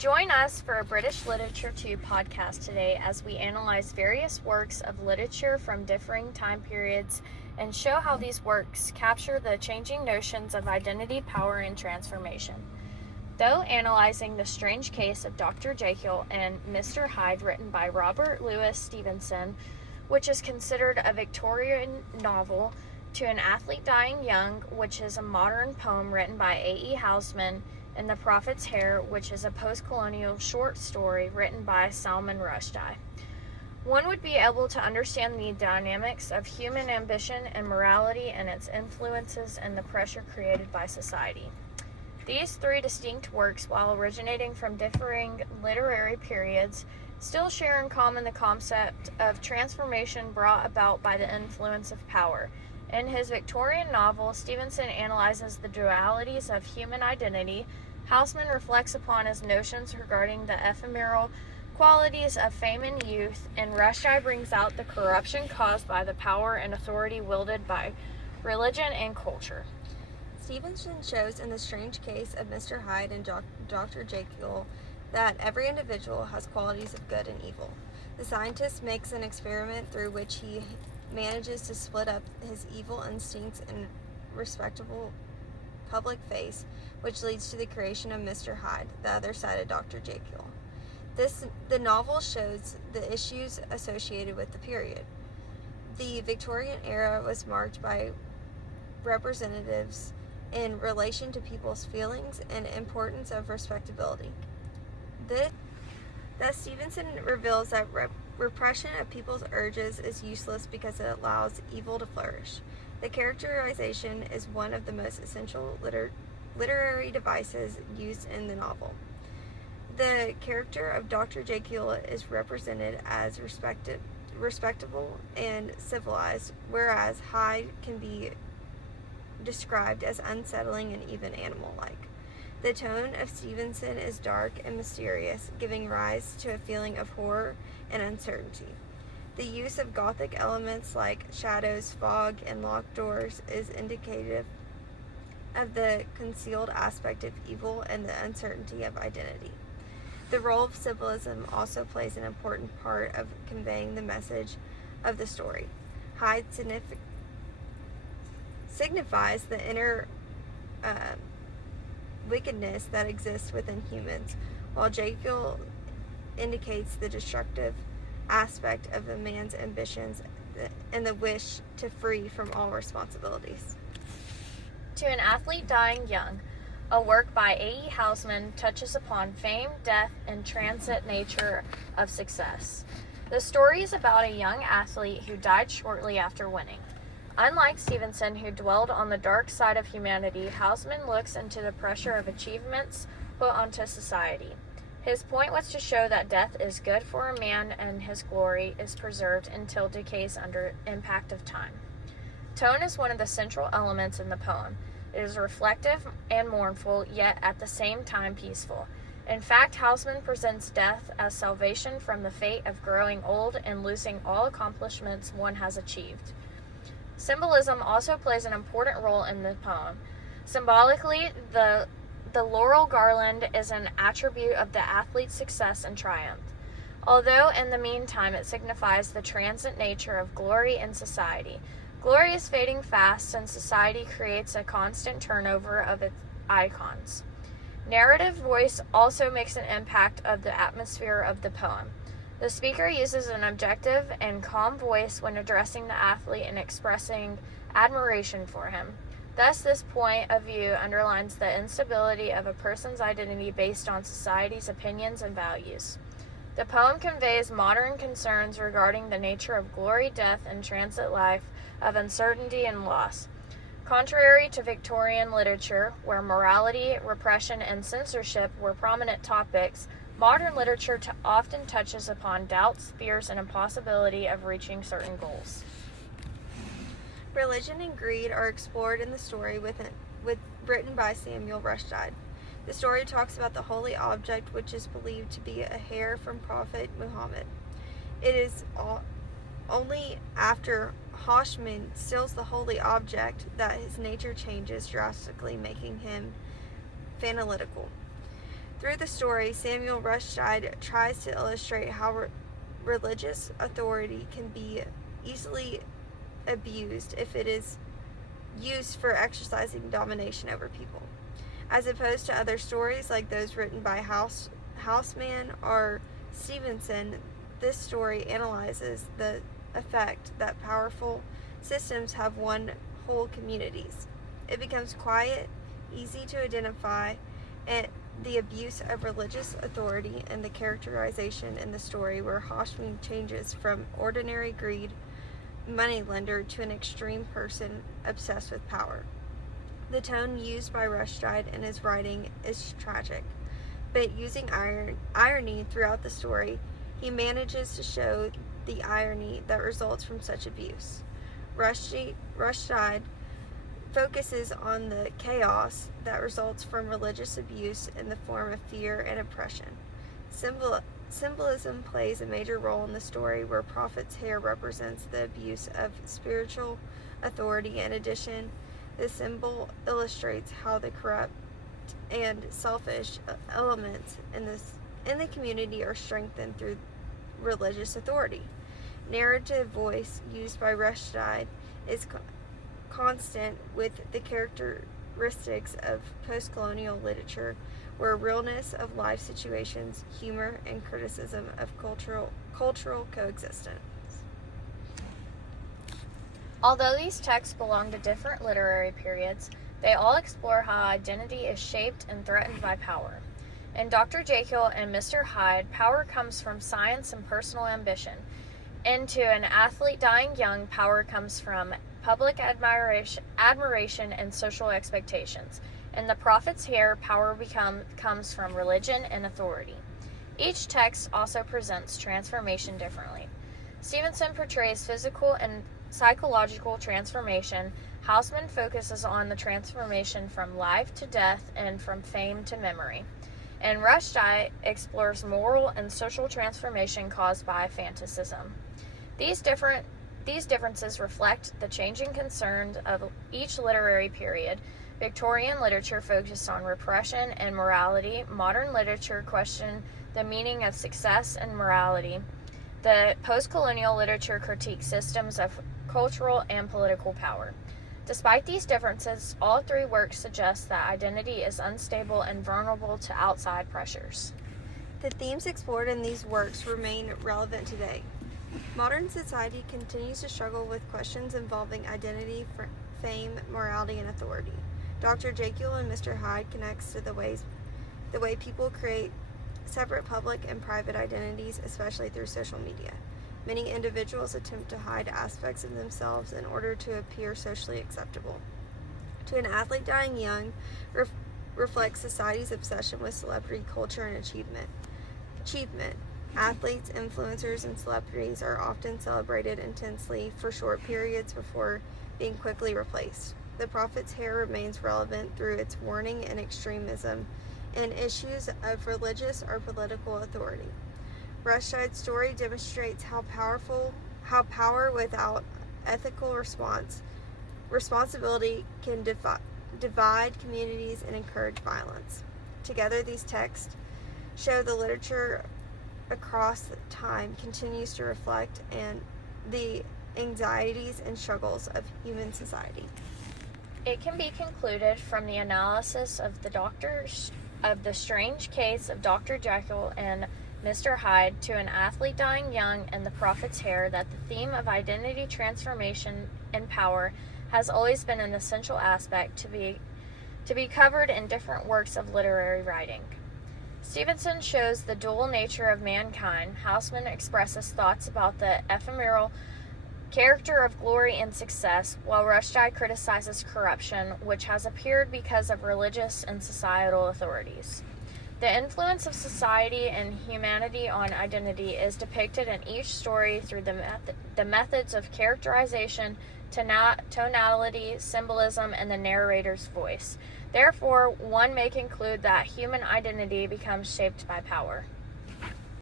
Join us for a British Literature 2 podcast today as we analyze various works of literature from differing time periods and show how these works capture the changing notions of identity, power, and transformation. Though analyzing The Strange Case of Dr. Jekyll and Mr. Hyde, written by Robert Louis Stevenson, which is considered a Victorian novel, To an Athlete Dying Young, which is a modern poem written by A.E. Housman, and The Prophet's Hair, which is a post-colonial short story written by Salman Rushdie. One would be able to understand the dynamics of human ambition and morality and its influences and the pressure created by society. These three distinct works, while originating from differing literary periods, still share in common the concept of transformation brought about by the influence of power. In his Victorian novel, Stevenson analyzes the dualities of human identity. Housman reflects upon his notions regarding the ephemeral qualities of fame and youth, and Rushdie brings out the corruption caused by the power and authority wielded by religion and culture. Stevenson shows in The Strange Case of Mr. Hyde and Dr. Jekyll that every individual has qualities of good and evil. The scientist makes an experiment through which he manages to split up his evil instincts in respectable public face, which leads to the creation of Mr. Hyde, the other side of Dr. Jekyll. The novel shows the issues associated with the period. The Victorian era was marked by representatives in relation to people's feelings and importance of respectability. Thus, Stevenson reveals that repression of people's urges is useless because it allows evil to flourish. The characterization is one of the most essential literary devices used in the novel. The character of Dr. Jekyll is represented as respectable and civilized, whereas Hyde can be described as unsettling and even animal-like. The tone of Stevenson is dark and mysterious, giving rise to a feeling of horror and uncertainty. The use of Gothic elements like shadows, fog, and locked doors is indicative of the concealed aspect of evil and the uncertainty of identity. The role of symbolism also plays an important part of conveying the message of the story. Hyde signifies the inner wickedness that exists within humans, while Jekyll indicates the destructive aspect of a man's ambitions and the wish to free from all responsibilities. To an Athlete Dying Young, a work by A.E. Housman, touches upon fame, death, and transit nature of success. The story is about a young athlete who died shortly after winning. Unlike Stevenson, who dwelled on the dark side of humanity, Housman looks into the pressure of achievements put onto society. His point was to show that death is good for a man and his glory is preserved until decays under impact of time. Tone is one of the central elements in the poem. It is reflective and mournful, yet at the same time peaceful. In fact, Housman presents death as salvation from the fate of growing old and losing all accomplishments one has achieved. Symbolism also plays an important role in the poem. Symbolically, the laurel garland is an attribute of the athlete's success and triumph, although in the meantime it signifies the transient nature of glory in society. Glory is fading fast, and society creates a constant turnover of its icons. Narrative voice also makes an impact of the atmosphere of the poem. The speaker uses an objective and calm voice when addressing the athlete and expressing admiration for him. Thus, this point of view underlines the instability of a person's identity based on society's opinions and values. The poem conveys modern concerns regarding the nature of glory, death, and transit life, of uncertainty and loss. Contrary to Victorian literature, where morality, repression, and censorship were prominent topics, modern literature often touches upon doubts, fears, and impossibility of reaching certain goals. Religion and greed are explored in the story written by Samuel Rushdie. The story talks about the holy object, which is believed to be a hair from Prophet Muhammad. It is only after Hoshman steals the holy object that his nature changes drastically, making him fanatical. Through the story, Samuel Rushdie tries to illustrate how religious authority can be easily abused if it is used for exercising domination over people. As opposed to other stories like those written by Houseman or Stevenson, this story analyzes the effect that powerful systems have on whole communities. It becomes quiet, easy to identify, and the abuse of religious authority and the characterization in the story where Houseman changes from ordinary greed moneylender to an extreme person obsessed with power. The tone used by Rushdie in his writing is tragic, but using irony throughout the story, he manages to show the irony that results from such abuse. Rushdie focuses on the chaos that results from religious abuse in the form of fear and oppression. Symbolism plays a major role in the story, where prophet's hair represents the abuse of spiritual authority. In addition, the symbol illustrates how the corrupt and selfish elements in the community are strengthened through religious authority. Narrative voice used by Rushdie is constant with the characteristics of post-colonial literature, where realness of life situations, humor, and criticism of cultural coexistence. Although these texts belong to different literary periods, they all explore how identity is shaped and threatened by power. In Dr. Jekyll and Mr. Hyde, power comes from science and personal ambition. Into An Athlete Dying Young, power comes from public admiration and social expectations. In The Prophet's Hair, power comes from religion and authority. Each text also presents transformation differently. Stevenson portrays physical and psychological transformation. Houseman focuses on the transformation from life to death and from fame to memory. And Rushdie explores moral and social transformation caused by fanaticism. These differences reflect the changing concerns of each literary period. Victorian literature focused on repression and morality. Modern literature questioned the meaning of success and morality. The post-colonial literature critiques systems of cultural and political power. Despite these differences, all three works suggest that identity is unstable and vulnerable to outside pressures. The themes explored in these works remain relevant today. Modern society continues to struggle with questions involving identity, fame, morality, and authority. Dr. Jekyll and Mr. Hyde connects to the way people create separate public and private identities, especially through social media. Many individuals attempt to hide aspects of themselves in order to appear socially acceptable. To An Athlete Dying Young reflects society's obsession with celebrity culture and achievement. Athletes, influencers, and celebrities are often celebrated intensely for short periods before being quickly replaced. The Prophet's Hair remains relevant through its warning and extremism in issues of religious or political authority. Rushdie's story demonstrates how power without ethical responsibility can divide communities and encourage violence. Together, these texts show the literature across time continues to reflect the anxieties and struggles of human society. It can be concluded from the analysis of the strange case of Dr. Jekyll and Mr. Hyde, To An Athlete Dying Young, and The Prophet's Hair that the theme of identity transformation and power has always been an essential aspect to be covered in different works of literary writing. Stevenson shows the dual nature of mankind. Houseman expresses thoughts about the ephemeral character of glory and success, while Rushdie criticizes corruption, which has appeared because of religious and societal authorities. The influence of society and humanity on identity is depicted in each story through the methods of characterization, tonality, symbolism, and the narrator's voice. Therefore, one may conclude that human identity becomes shaped by power.